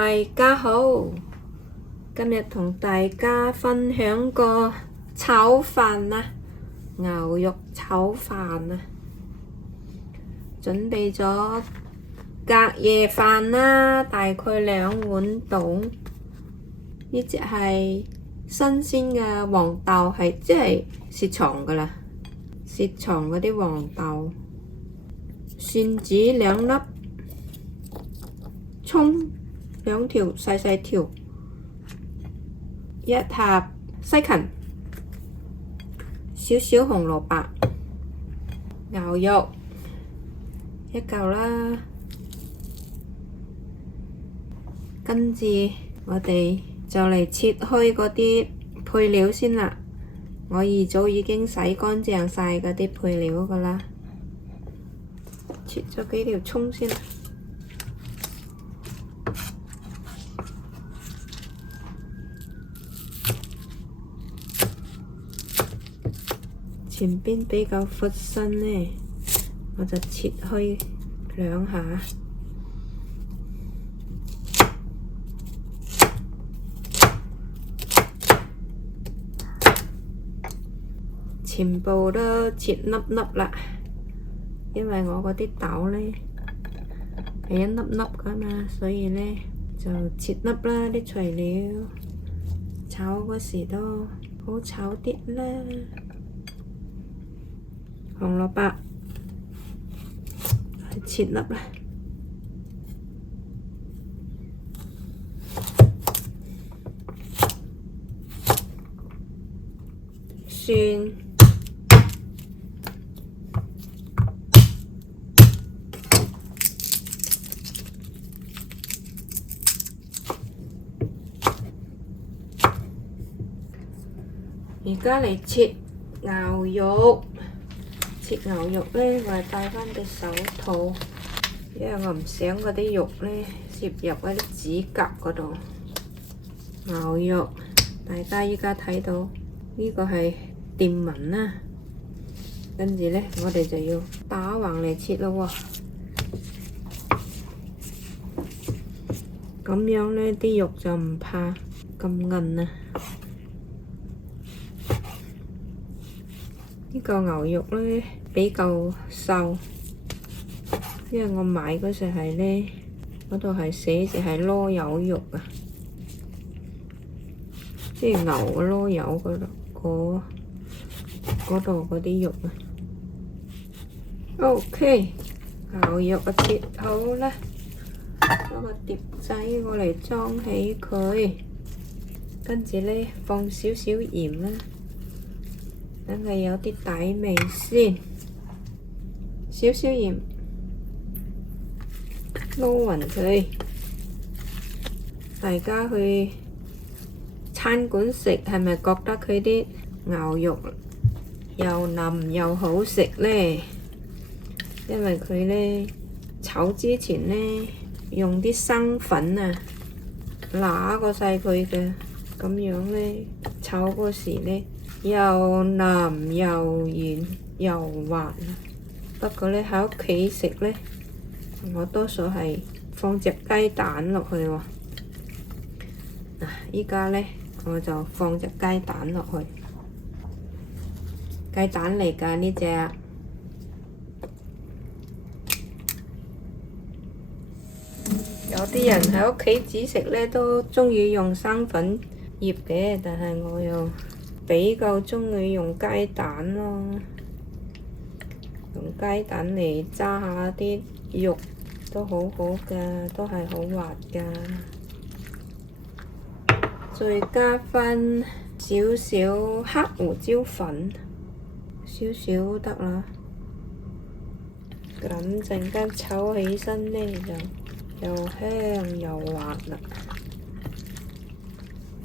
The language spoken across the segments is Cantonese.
大家好，今日同大家分享個炒飯啊，牛肉炒飯啊，準備咗隔夜飯啦，大概2碗到。呢隻係新鮮嘅黃豆，係即係雪藏㗎啦，雪藏嗰啲黃豆，蒜子2粒，葱2條細細條，1盒西芹，少少紅蘿蔔，牛肉1嚿啦，跟住我哋就嚟切開嗰啲配料先啦。我預早已經洗乾淨晒嗰啲配料㗎啦，切咗幾條葱先。前邊比較闊身呢，我就切開2下。全部都切粒粒啦，因為我嗰啲豆呢係一粒粒㗎嘛，所以呢就切粒啦，啲材料炒嗰時都好炒啲啦。紅蘿蔔切粒啦，蒜而家嚟切牛肉。切牛肉呢，我係戴翻隻手套，因為我唔想嗰啲肉呢攝入嗰啲指甲嗰度。牛肉，大家依家睇到呢個係電紋啦，跟住呢，我哋就要打橫嚟切咯喎。咁樣呢啲肉就唔怕咁韌啊。呢個牛肉呢比較瘦，因為我買嗰時係呢，嗰度係寫住係籮柚肉啊，即係牛嘅籮柚嗰度嗰啲肉啊。OK， 牛肉啊切好啦，攞個碟仔過嚟裝起佢，跟住呢放少少鹽啦。等佢有啲底味先，少少鹽，撈勻佢。大家去餐館食係咪覺得佢啲牛肉又腍又好食呢？因為佢呢炒之前呢用啲生粉啊揦過晒佢嘅，咁樣呢炒嗰時呢又腍又軟又滑。不過呢喺屋企食呢，我多數係放隻雞蛋落去喎。嗱，依家呢我就放隻雞蛋落去，雞蛋嚟㗎呢隻。有啲人喺屋企煮食呢都鍾意用生粉醃嘅，但係我又比較鍾意用雞蛋咯，用雞蛋嚟揸下啲肉都好好㗎，都係好滑㗎。再加返少少黑胡椒粉，少少得啦。咁陣間炒起身呢就又香又滑啦。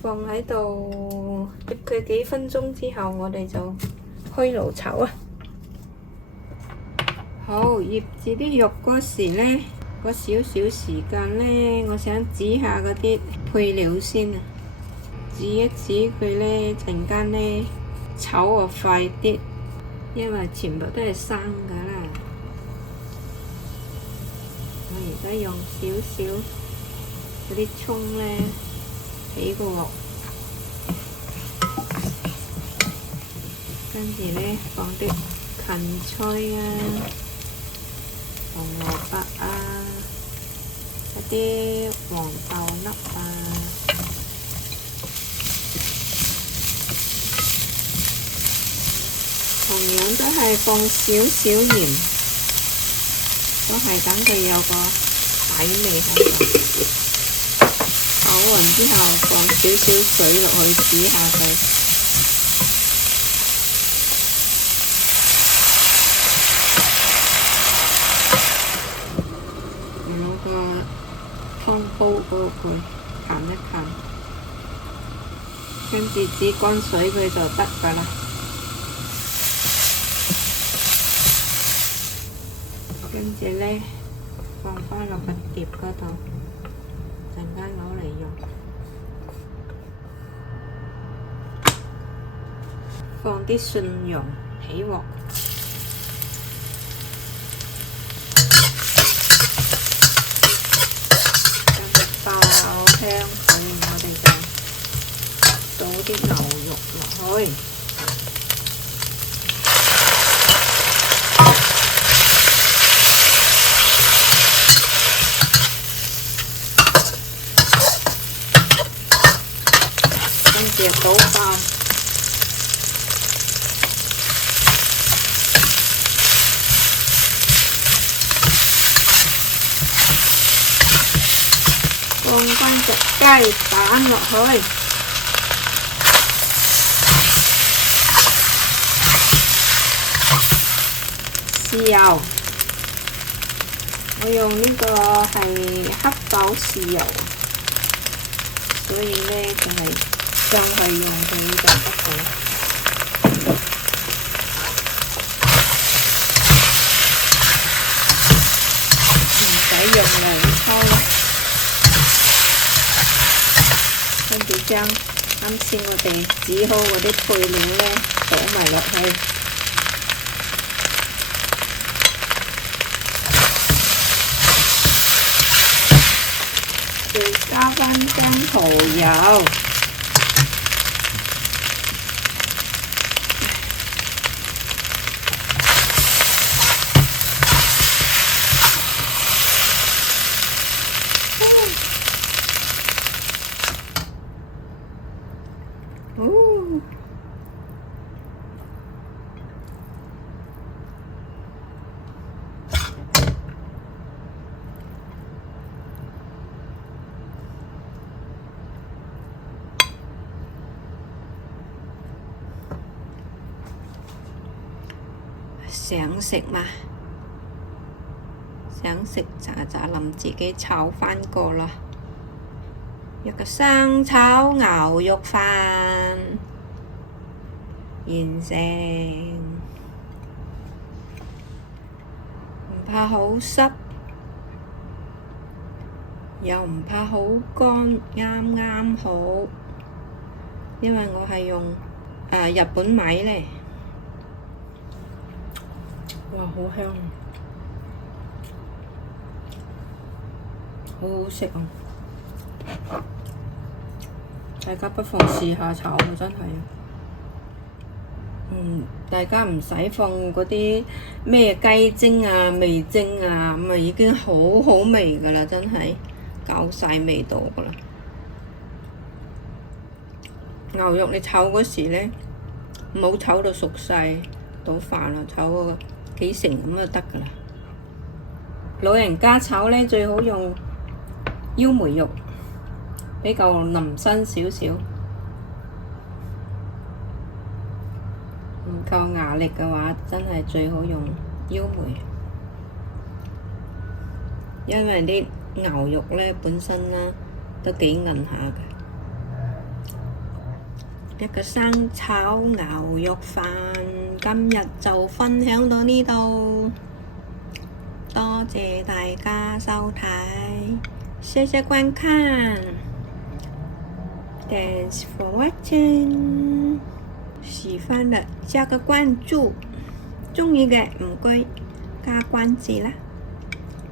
放喺度醃佢幾分鐘之後，我哋就開爐炒啊。好，醃住啲肉嗰時呢，嗰少少時間呢，我想煮下嗰啲配料先啊。煮一煮佢呢，陣間呢炒啊快啲，因為全部都係生㗎啦。我而家用少少嗰啲葱咧起個鑊，跟住咧放啲芹菜啊、紅蘿蔔啊、一啲黃豆粒啊，同樣都係放少少鹽，都係等佢有個底味喺度。炒完之後放少少水落去煮下佢。攞個湯煲嗰個佢攪一攪，跟住煮乾水佢就得㗎啦。跟住咧放返落個碟嗰度，陣間攞嚟用。放啲蒜蓉起鑊，咁爆香佢，我哋就倒啲牛肉落去。跟住倒飯，放返隻雞蛋落去，豉油，我用呢個係黑豆豉油，所以咧就係將佢用佢就得㗎啦。唔使用兩抽啦。跟住將啱先我哋煮好嗰啲配料咧倒埋落去，再加返張蠔油，想食嘛？想食就諗自己炒返個啦。一個生炒牛肉飯完成，唔怕好濕，又唔怕好乾，啱啱好。因為我係用日本米咧。哇，好香，好好食啊！大家不妨試下炒，真係。大家唔使放嗰啲咩雞精啊、味精啊，咁啊已經好好味㗎啦，真係夠晒味道㗎啦。牛肉你炒嗰時咧，唔好炒到熟晒，倒飯啦，炒個幾成咁就得㗎啦。老人家炒咧最好用腰梅肉，比較腍身少少。唔夠牙力嘅話，真係最好用腰梅，因為啲牛肉咧本身啦都幾韌下嘅。一個生炒牛肉飯，今日就分享到呢度，多謝大家收睇，謝謝觀看 ，Thanks for watching， 喜歡的加個關注，鍾意嘅唔該加關注啦，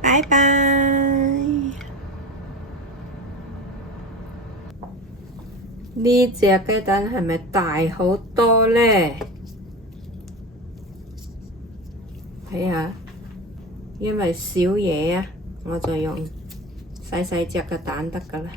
拜拜。呢隻雞蛋係咪大好多呢？睇下，因為少嘢啊，我就用細細隻嘅蛋得㗎啦。